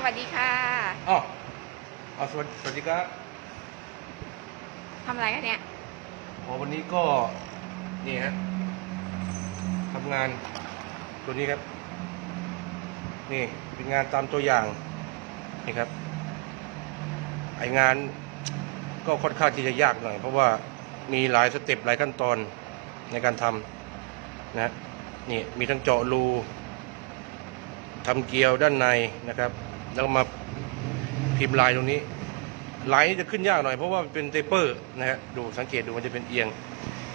สวัสดีค่ะอ๋ออ๋อสวัสดีสวัสดีครับทำอะไรกันเนี่ยอ๋อวันนี้ก็นี่ฮะทำงานตัวนี้ครับ นี่เป็นงานตามตัวอย่างนี่ครับไองานก็ค่อนข้างที่จะยากหน่อย เพราะว่ามีหลายสเต็ปหลายขั้นตอนในการทำนะนี่มีทั้งเจาะรูทำเกลียวด้านในนะครับ แล้วก็มาพิมพ์ลายตรงนี้ ลายนี้จะขึ้นยากหน่อยเพราะว่ามันเป็นเตเปอร์นะฮะดูสังเกตดูมันจะเป็นเอียง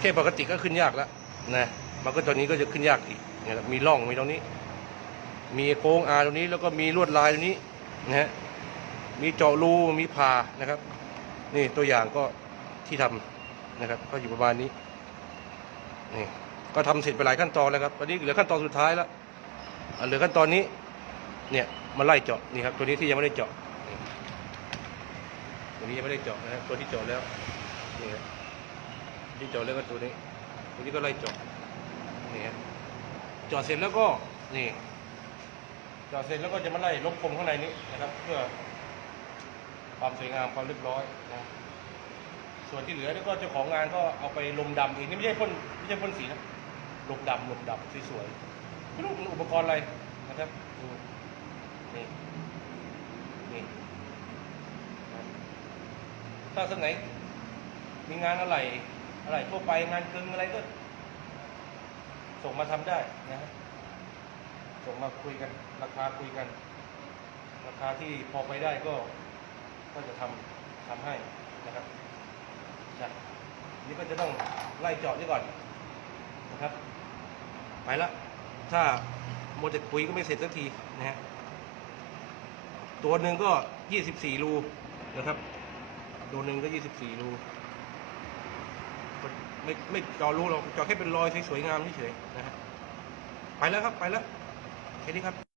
แค่ปกติก็ขึ้นยากแล้วนะมันก็ตอนนี้ก็จะขึ้นยากอีกนะมีร่องมีตรงนี้ มีโค้งอาตรงนี้แล้วก็มีลวดลายตรงนี้นะฮะมีเจาะรูมีผ่านะครับ นี่ตัวอย่างก็ที่ทำนะครับ ก็อยู่ประมาณนี้นี่ก็ทำเสร็จไปหลายขั้นตอนแล้วครับตอนนี้เหลือขั้นตอนสุดท้ายแล้วอะเหลือขั้นตอนนี้ เนี่ยมาไล่เจาะนี่ครับตัวนี้ที่ยังไม่ได้เจาะตัวนี้ยังไม่ได้เจาะนะครับตัวที่เจาะแล้วนี่ครับที่เจาะแล้วก็ตัวนี้ ตัวนี้ก็ไล่เจาะนี่ฮะเจาะเสร็จแล้วก็นี่เจาะเสร็จแล้วก็จะมาไล่ลบคมข้างในนี้นะครับ เพื่อความสวยงามความเรียบร้อยนะส่วนที่เหลือแล้วก็เจ้าของงานก็เอาไปลมดำอีกนี่ไม่ใช่พ่นไม่ใช่พ่นสีนะลมดำลมดำสวยๆไม่รู้อุปกรณ์อะไรนะครับดู นี่นี่ถ้าสกไหนมีงานอะไรอะไรทั่วไปงานกึ่งอะไรก็ ส่งมาทำได้นะฮะส่งมาคุยกัน ราคาคุยกัน ราคาที่พอไปได้ก็ ก็จะทำทำให้นะครับนะนี่ก็จะต้องไล่เจาะนี่ก่อนนะครับ ไปละถ้าโมจะคุยก็ไม่เสร็จสักทีนะฮะ ตัวหนึ่งก็ยี่สิบสี่รูนะครับ ตัวหนึ่งก็ยี่สิบสี่รูไม่ไม่จอรูหรอกจอแค่เป็นรอยสวยๆงามเฉยๆนะฮะไปแล้วครับไปแล้วแค่นี้ครับ